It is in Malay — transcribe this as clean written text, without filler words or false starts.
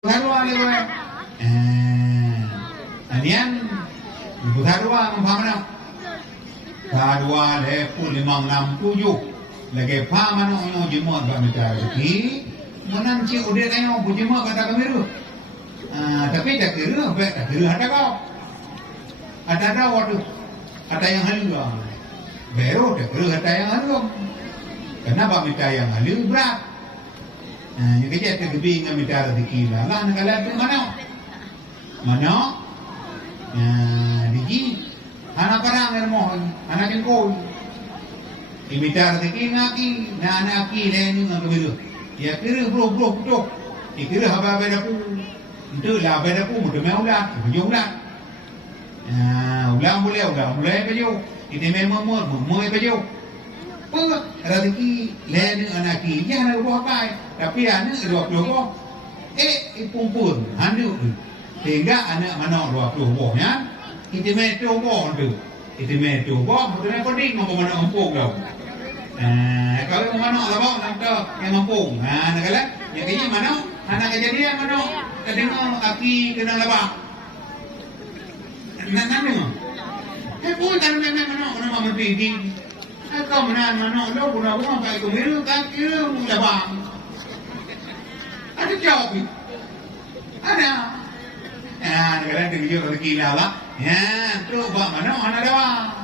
Bukarwa ni gue. Anian Bukarwa mana? Bukarwa lepu 567. Lagi mana orang jemaat bermitra lagi. Mana cik udah tanya jemaat kata kami tu. Tapi tak kira ada kau. Ada waktu. Ada yang halu. Baru tak kira ada yang halu. Kenapa minta yang halu berat? Yang kerja terlebih dengan minta rezeki lah. Nak kalau tu mana? Digi. Anak perang yang mohon, anak yang kau. Minta rezeki ngaki, anak aki lain dengan kebiru. Ya kira bro betul. Kira apa aku. Itu lah aku mudah ulang, baju ulang. Ulang boleh baju. Itu memang mau baju. Rezeki lain dengan anak aki, jangan lupa apa. Tapi anak 20 pumpun handu sehingga anak mana 20 bohnya itu metu boh tu itu metu boh tu nak penting mau mana empuk dah kalau mana lah nak yang empuk nak kala yang kini mana anak kejadian mana kedengar aki kena labak nak pun tak mana mau pergi kau mana lo guna pakai kumiru kan kira labak ada jawab ni. Ada. Kadang-kadang dia rezeki lah. Ya, tu buat mana? Mana dah?